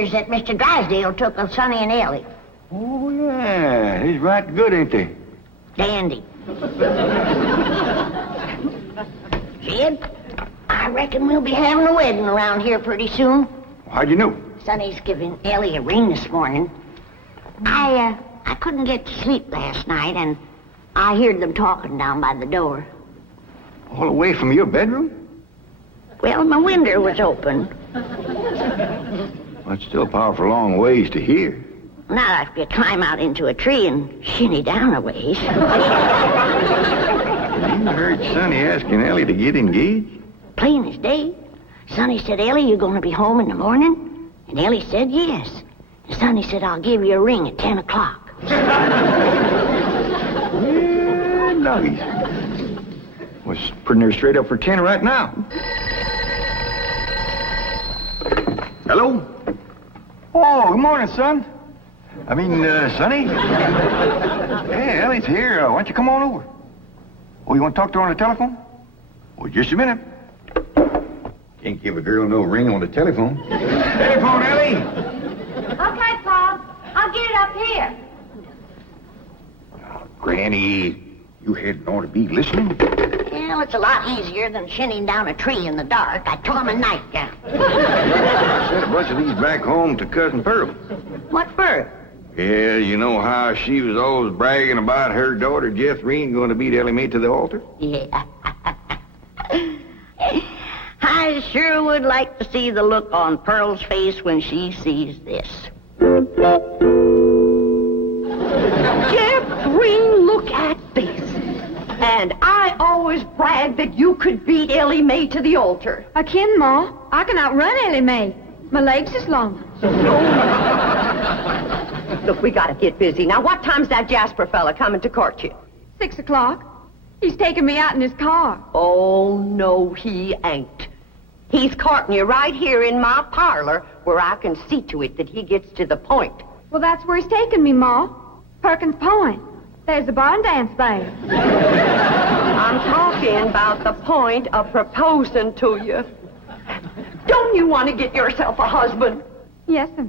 pictures that Mr. Drysdale took of Sonny and Ellie. Oh, yeah. He's right good, ain't they? Dandy. Jed, I reckon we'll be having a wedding around here pretty soon. How'd you know? Sonny's giving Ellie a ring this morning. I couldn't get to sleep last night, and I heard them talking down by the door. All the way from your bedroom? Well, my window was open. Well, it's still a powerful long ways to hear. Not if you climb out into a tree and shinny down a ways. You heard Sonny asking Ellie to get engaged? Plain as day. Sonny said, Ellie, you going to be home in the morning? And Ellie said, yes. And Sonny said, I'll give you a ring at 10 o'clock. Yeah, doggies. Was putting her straight up for 10 right now. Hello? Oh, good morning, son. I mean, Sonny? Hey, Ellie's here. Why don't you come on over? Oh, you want to talk to her on the telephone? Oh, just a minute. Can't give a girl no ring on the telephone. Telephone, Ellie! Okay, Pop. I'll get it up here. Oh, Granny, you hadn't ought to be listening. Well, it's a lot easier than shinning down a tree in the dark. I took 'em a nightgown. I sent a bunch of these back home to Cousin Pearl. What for? Yeah, you know how she was always bragging about her daughter, Jethrine, going to beat Ellie Mae to the altar? Yeah. I sure would like to see the look on Pearl's face when she sees this. Jethrine, look at this. And I always bragged that you could beat Ellie Mae to the altar. I can, Ma. I can outrun Ellie Mae. My legs is long. Look, we gotta get busy. Now, what time's that Jasper fella coming to court you? 6 o'clock. He's taking me out in his car. Oh, no, he ain't. He's courting you right here in my parlor where I can see to it that he gets to the point. Well, that's where he's taking me, Ma. Perkins Point. There's a barn dance there. I'm talking about the point of proposing to you. Don't you want to get yourself a husband? Yes, sir.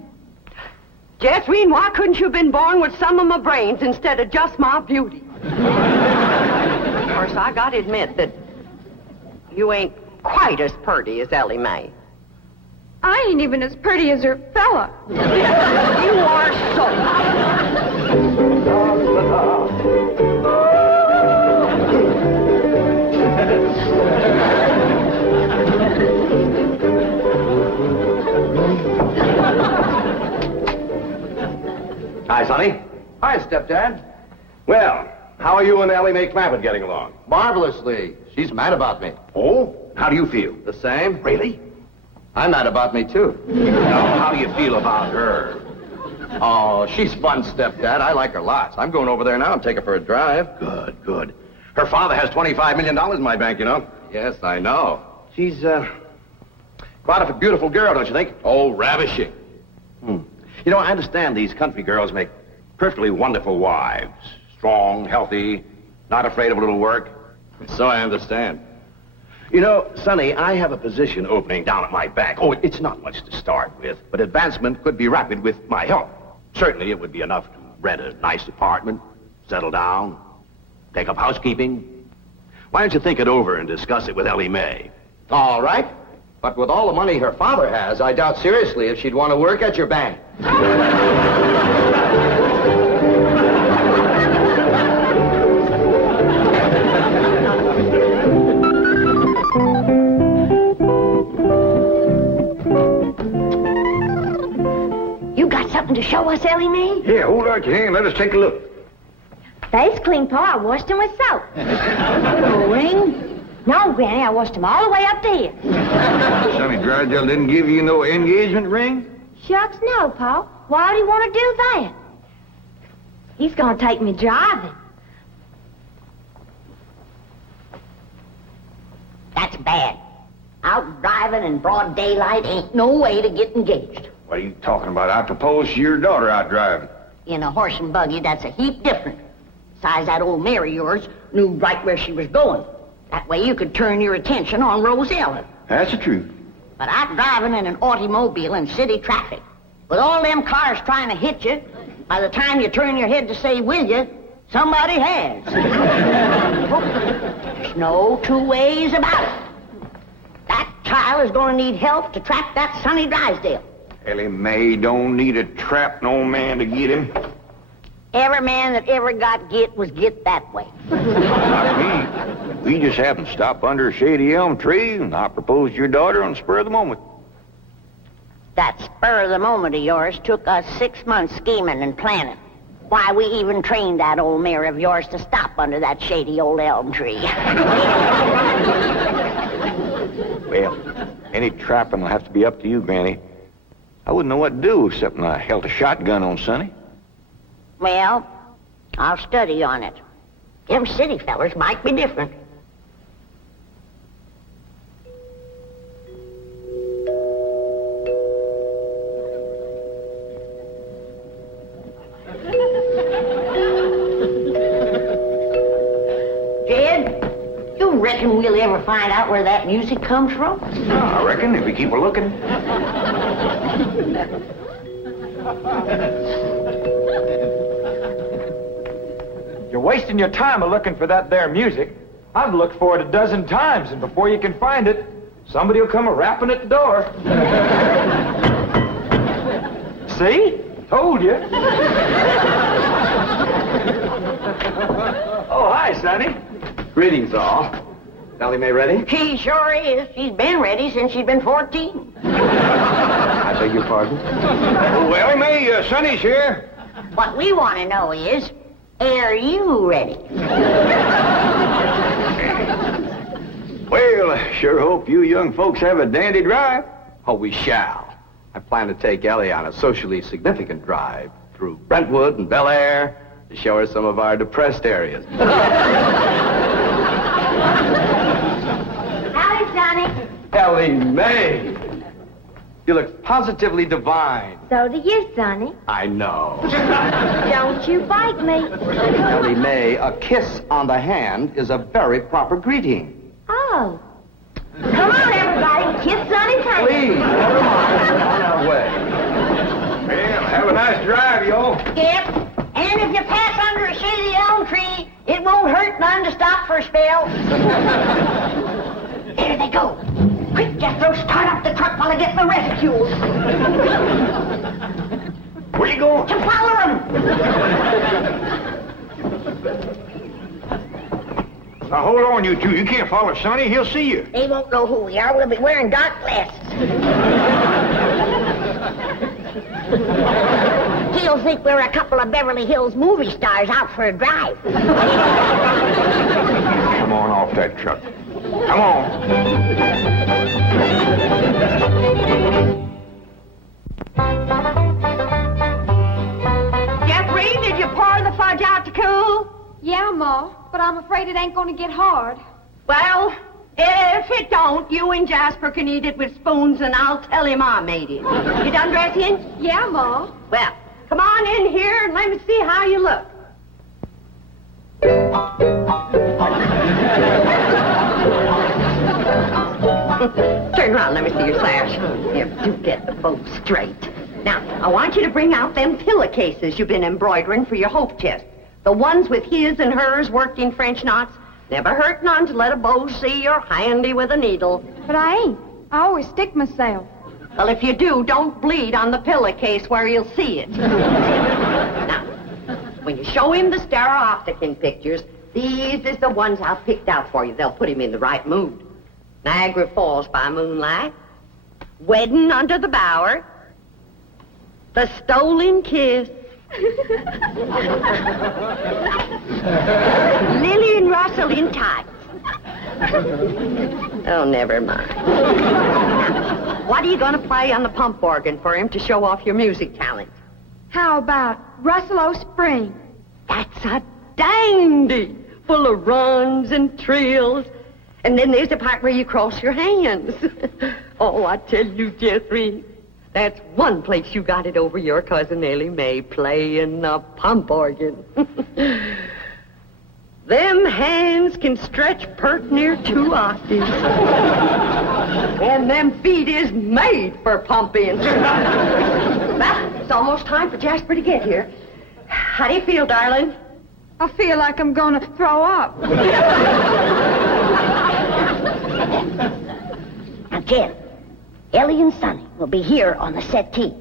Jethrine, why couldn't you have been born with some of my brains instead of just my beauty? Of course, I gotta admit that you ain't quite as pretty as Ellie Mae. I ain't even as pretty as her fella. You are so. Hi, Sonny. Hi, Stepdad. Well, how are you and Ellie Mae Clampett getting along? Marvelously. She's mad about me. Oh? How do you feel? The same? Really? I'm mad about me, too. Now, how do you feel about her? Oh, she's fun, Stepdad. I like her lots. I'm going over there now and take her for a drive. Good, good. Her father has $25 million in my bank, you know. Yes, I know. She's, quite a beautiful girl, don't you think? Oh, ravishing. You know, I understand these country girls make perfectly wonderful wives. Strong, healthy, not afraid of a little work. So I understand. You know, Sonny, I have a position opening down at my bank. Oh, it's not much to start with, but advancement could be rapid with my help. Certainly, it would be enough to rent a nice apartment, settle down, take up housekeeping. Why don't you think it over and discuss it with Ellie Mae? All right. But with all the money her father has, I doubt seriously if she'd want to work at your bank. You got something to show us, Ellie Mae? Yeah, hold out your hand. Let us take a look. Face clean, Pa. I washed them with soap. A ring? No, Granny, I washed them all the way up to here. Sonny Drysdale didn't give you no engagement ring? Shucks, no, Pa. Why do you want to do that? He's going to take me driving. That's bad. Out driving in broad daylight ain't no way to get engaged. What are you talking about? I proposed to your daughter out driving. In a horse and buggy, that's a heap different. Besides, that old mare of yours knew right where she was going. That way you could turn your attention on Rosella. That's the truth. But out driving in an automobile in city traffic, With all them cars trying to hit you, by the time you turn your head to say, will you, somebody has. There's no two ways about it. That child is going to need help to track that Sonny Drysdale. Ellie Mae don't need a trap no man to get him. Every man that ever got get was get that way. Not me. We just happened to stop under a shady elm tree, and I proposed to your daughter on the spur of the moment. That spur of the moment of yours took us 6 months scheming and planning. Why, we even trained that old mare of yours to stop under that shady old elm tree. Well, any trapping will have to be up to you, Granny. I wouldn't know what to do except when I held a shotgun on Sonny. Well, I'll study on it. Them city fellers might be different. Jed, you reckon we'll ever find out where that music comes from? I reckon if we keep a looking. You're wasting your time looking for that there music. I've looked for it a dozen times, and before you can find it, somebody will come a-rapping at the door. See? Told you. Oh, hi, Sonny. Greetings, all. Ellie Mae ready? She sure is. She's been ready since she's been 14. I beg your pardon? Oh, Ellie Mae, Sonny's here. What we want to know is, are you ready? Well, I sure hope you young folks have a dandy drive. Oh, we shall. I plan to take Ellie on a socially significant drive through Brentwood and Bel Air to show her some of our depressed areas. Howdy, Sonny. Ellie Mae. You look positively divine. So do you, Sonny. I know. Don't you bite me. Ellie Mae, a kiss on the hand is a very proper greeting. Oh. Come on, everybody. Kiss Sonny's hand. Please, never mind. On our way. Well, have a nice drive, y'all. Yep. And if you pass under a shady elm tree, it won't hurt none to stop for a spell. There they go. Quick, Jethro, start up the truck while I get the reticule. Where you going? To follow them. Now, hold on, you two. You can't follow Sonny. He'll see you. They won't know who we are. We'll be wearing dark glasses. He'll think we're a couple of Beverly Hills movie stars out for a drive. Come on off that truck. Come on. Jethrine, did you pour the fudge out to cool? Yeah, Ma, but I'm afraid it ain't gonna get hard. Well, if it don't, you and Jasper can eat it with spoons, and I'll tell him I made it. You done dressing? Yeah, Ma. Well, come on in here and let me see how you look. Turn around, let me see your sash. Here, do get the bow straight. Now, I want you to bring out them pillowcases you've been embroidering for your hope chest. The ones with his and hers worked in French knots. Never hurt none to let a beau see you're handy with a needle. But I ain't. I always stick myself. Well, if you do, don't bleed on the pillowcase where you'll see it. Now, when you show him the stereopticon pictures, these is the ones I've picked out for you. They'll put him in the right mood. Niagara Falls by moonlight, Wedding under the Bower, The Stolen Kiss, Lily and Russell in tights. Oh, never mind. What are you going to play on the pump organ for him to show off your music talent? How about Russell O'Spring? That's a dandy, full of runs and trills. And then there's the part where you cross your hands. Oh, I tell you, Jethrine, that's one place you got it over your cousin Ellie Mae playing the pump organ. Them hands can stretch pert near 2 octaves. And them feet is made for pumping. Well, it's almost time for Jasper to get here. How do you feel, darling? I feel like I'm gonna throw up. Now, Jed, Ellie and Sonny will be here on the settee.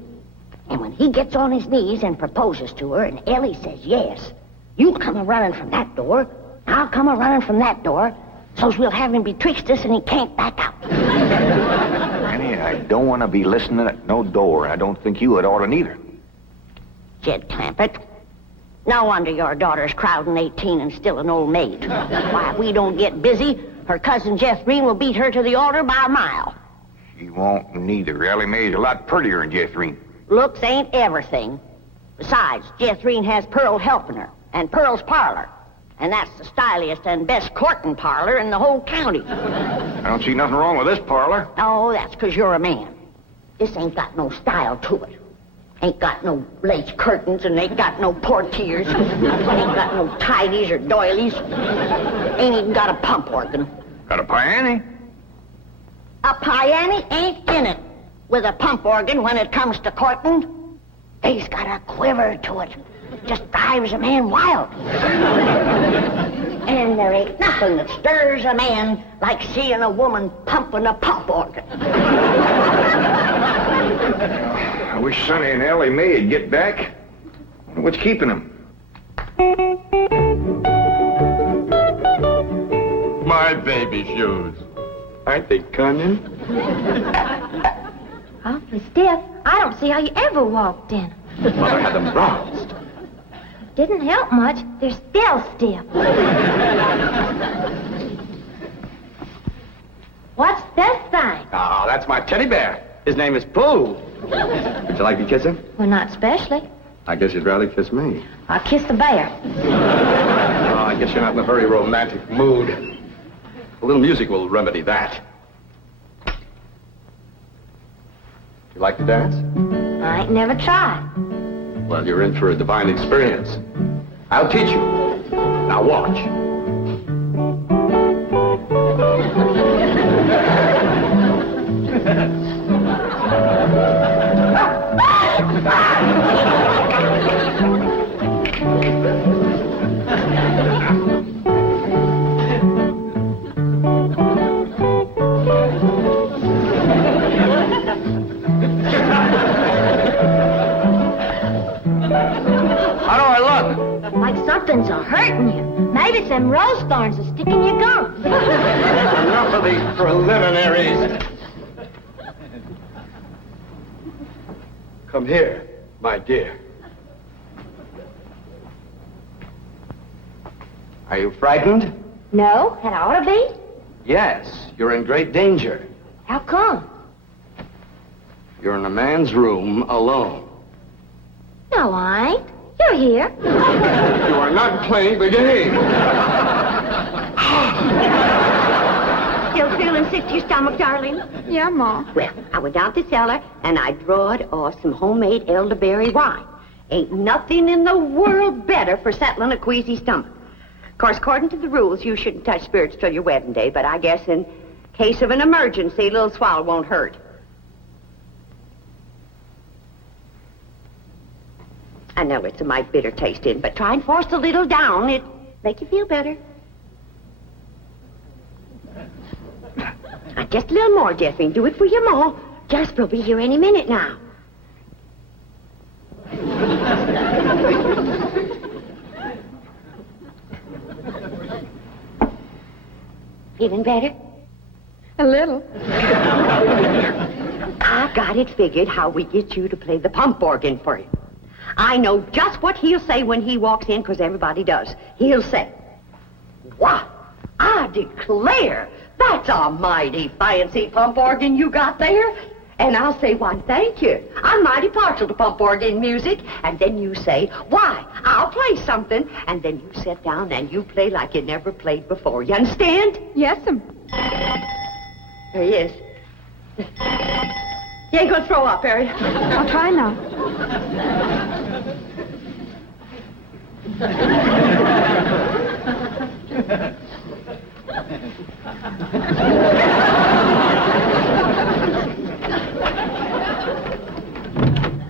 And when he gets on his knees and proposes to her, and Ellie says yes, you'll come a-running from that door, I'll come a-running from that door, so's we'll have him betwixt us and he can't back out. Annie, I don't want to be listening at no door. I don't think you would ought to neither. Jed Clampett, no wonder your daughter's crowding 18 and still an old maid. Why, if we don't get busy, her cousin Jethrine will beat her to the altar by a mile. She won't neither. Ellie Mae's a lot prettier than Jethrine. Looks ain't everything. Besides, Jethrine has Pearl helping her, and Pearl's parlor. And that's the styliest and best courting parlor in the whole county. I don't see nothing wrong with this parlor. Oh, that's 'cause you're a man. This ain't got no style to it. Ain't got no lace curtains and ain't got no portiers. Ain't got no tidies or doilies. Ain't even got a pump organ. Got a piano? A piano ain't in it with a pump organ when it comes to courting. They's got a quiver to it. Just drives a man wild. And there ain't nothing that stirs a man like seeing a woman pumping a pump organ. I wish Sonny and Ellie Mae'd get back. What's keeping them? My baby shoes. Aren't they cunning? Awfully stiff. I don't see how you ever walked in. Mother had them bronzed. Didn't help much. They're still stiff. What's this thing? Oh, that's my teddy bear. His name is Pooh. Would you like to kiss him? Well, not especially. I guess you'd rather kiss me. I'll kiss the bear. Oh, I guess you're not in a very romantic mood. A little music will remedy that. You like to dance? I ain't never tried. Well, you're in for a divine experience. I'll teach you. Now watch. Like something's a-hurting you. Maybe some rose thorns are sticking your gums. Enough of these preliminaries. Come here, my dear. Are you frightened? No, that ought to be. Yes, you're in great danger. How come? You're in a man's room alone. No, I ain't. You're here. You are not playing the game. Still feeling sick to your stomach, darling? Yeah, Ma. Well, I went down to the cellar and I drawed off some homemade elderberry wine. Ain't nothing in the world better for settling a queasy stomach. Of course, according to the rules, you shouldn't touch spirits till your wedding day, but I guess in case of an emergency, a little swallow won't hurt. I know it's a mite bitter tasting, but try and force a little down. It'll make you feel better. Just a little more, Jethrine. Do it for your ma. Jasper will be here any minute now. Feeling better? A little. I got it figured how we get you to play the pump organ for you. I know just what he'll say when he walks in, because everybody does. He'll say, "Wow, I declare, that's a mighty fancy pump organ you got there." And I'll say, "Why, thank you. I'm mighty partial to pump organ music." And then you say, "Why, I'll play something." And then you sit down and you play like you never played before. You understand? Yes'm. There he is. You ain't gonna throw up, are you? I'll try now.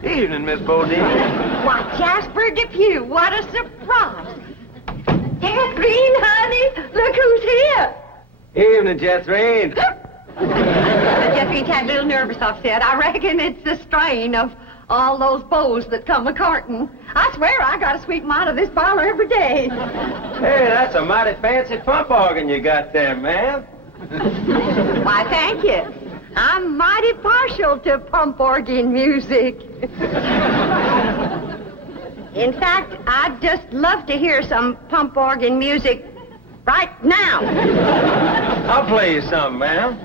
Evening, Bodine. Why, Jasper Depew, what a surprise. Jethrine, honey, look who's here. Evening, Jethrine. Jethrine's had a little nervous upset. I reckon it's the strain of all those beaux that come a-courting. I swear I got to sweep them out of this parlor every day. Hey, that's a mighty fancy pump organ you got there, ma'am. Why, thank you. I'm mighty partial to pump organ music. In fact, I'd just love to hear some pump organ music right now. I'll play you some, ma'am.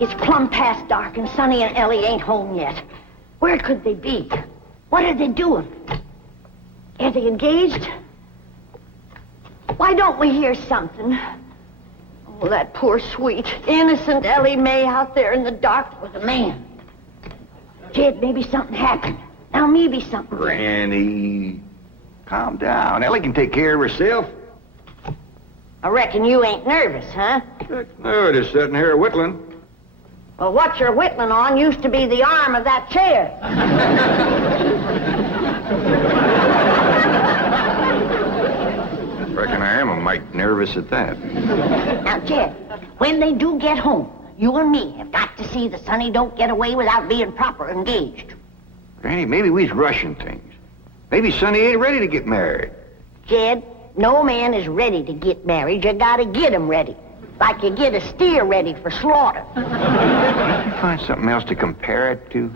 It's plumb past dark, and Sonny and Ellie ain't home yet. Where could they be? What are they doing? Are they engaged? Why don't we hear something? Oh, that poor, sweet, innocent Ellie Mae out there in the dark with a man. Jed, maybe something happened. Now maybe something... Granny, calm down. Ellie can take care of herself. I reckon you ain't nervous, huh? No, just sitting here whittling. Well, what you're whittling on used to be the arm of that chair. Reckon I am a mite nervous at that. Now, Jed, when they do get home, you and me have got to see that Sonny don't get away without being proper engaged. Granny, maybe we's rushing things. Maybe Sonny ain't ready to get married. Jed, no man is ready to get married. You gotta get him ready. Like you get a steer ready for slaughter. Can't you find something else to compare it to?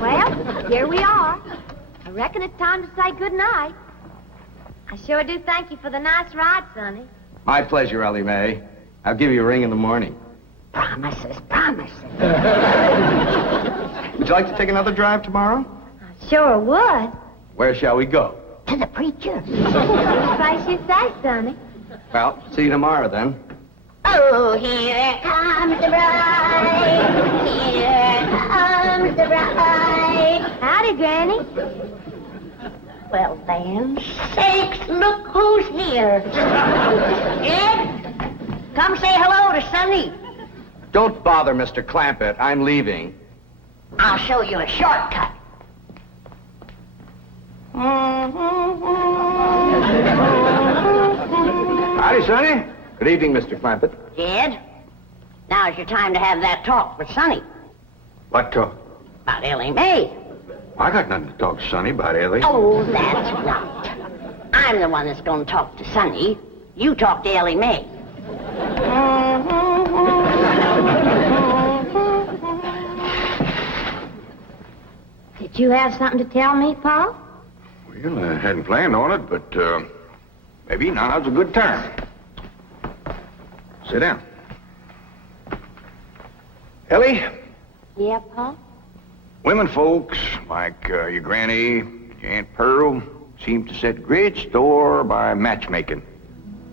Well, here we are. I reckon it's time to say good night. I sure do thank you for the nice ride, Sonny. My pleasure, Ellie Mae. I'll give you a ring in the morning. Promises, promises. Would you like to take another drive tomorrow? I sure would. Where shall we go? To the preacher. What place you say, Sonny? Well, see you tomorrow, then. Oh, here comes the bride. Here comes the bride. Howdy, Granny. Well, then, sakes, look who's here. Jed, come say hello to Sonny. Don't bother, Mr. Clampett. I'm leaving. I'll show you a shortcut. Howdy, Sonny. Good evening, Mr. Clampett. Jed, now's your time to have that talk with Sonny What talk? about Ellie Mae. I got nothing to talk to Sonny about, Ellie. Oh, that's right. I'm the one that's going to talk to Sonny. You talk to Ellie Mae. Did you have something to tell me, Paul? Well, I hadn't planned on it, but maybe now's a good time. Sit down. Ellie, Yeah, Paul? women folks like your granny, your Aunt Pearl, seem to set great store by matchmaking.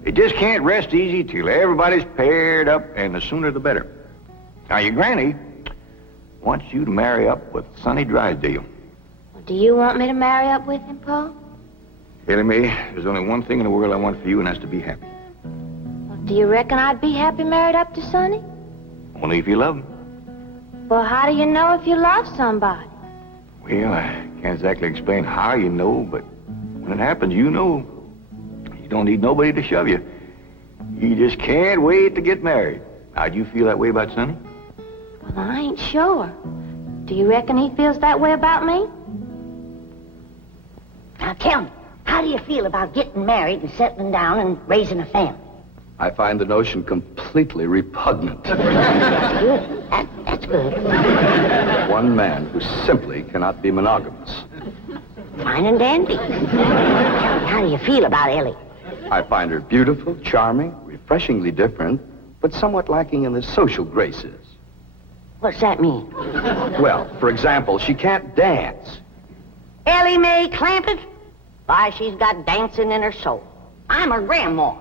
They just can't rest easy till everybody's paired up, and the sooner the better. Now, your granny wants you to marry up with Sonny Drysdale. Well, do you want me to marry up with him, Paul? Ellie Mae, there's only one thing in the world I want for you, and that's to be happy. Well, do you reckon I'd be happy married up to Sonny? Only if you love him. Well, how do you know if you love somebody? Well, I can't exactly explain how you know, but when it happens, you know. You don't need nobody to shove you. You just can't wait to get married. Now, do you feel that way about Sonny? Well, I ain't sure. Do you reckon he feels that way about me? Now, tell me, how do you feel about getting married and settling down and raising a family? I find the notion completely repugnant. Good. That's good. One man who simply cannot be monogamous. Fine and dandy. How do you feel about Ellie? I find her beautiful, charming, refreshingly different, but somewhat lacking in the social graces. What's that mean? Well, for example, she can't dance. Ellie Mae Clampett? Why, she's got dancing in her soul. I'm her grandma,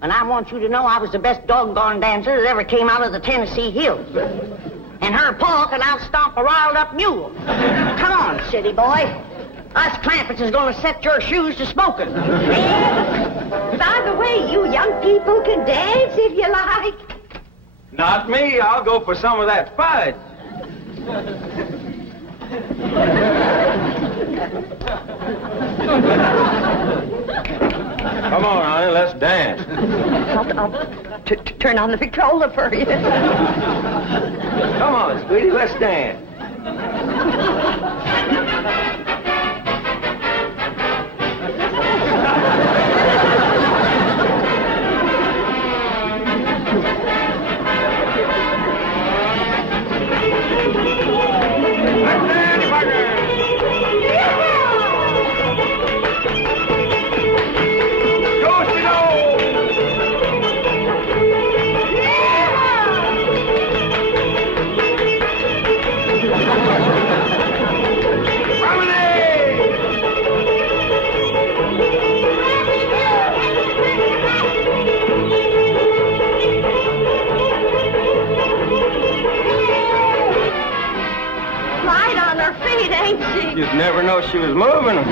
and I want you to know I was the best doggone dancer that ever came out of the Tennessee hills. And her pa can outstomp a riled-up mule. Come on, city boy. Us Clampetts is gonna set your shoes to smoking. By the way, you young people can dance if you like. Not me. I'll go for some of that fudge. Come on, honey, let's dance. I'll turn on the Victrola for you. Come on, sweetie, let's dance. You'd never know she was moving.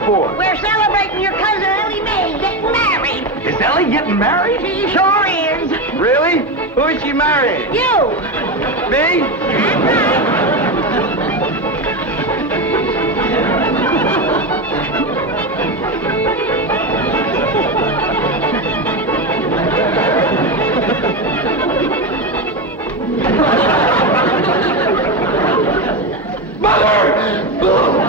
For? We're celebrating your cousin Ellie Mae getting married. Is Ellie getting married? She sure is. Really? Who is she marrying? You. Me? Mother!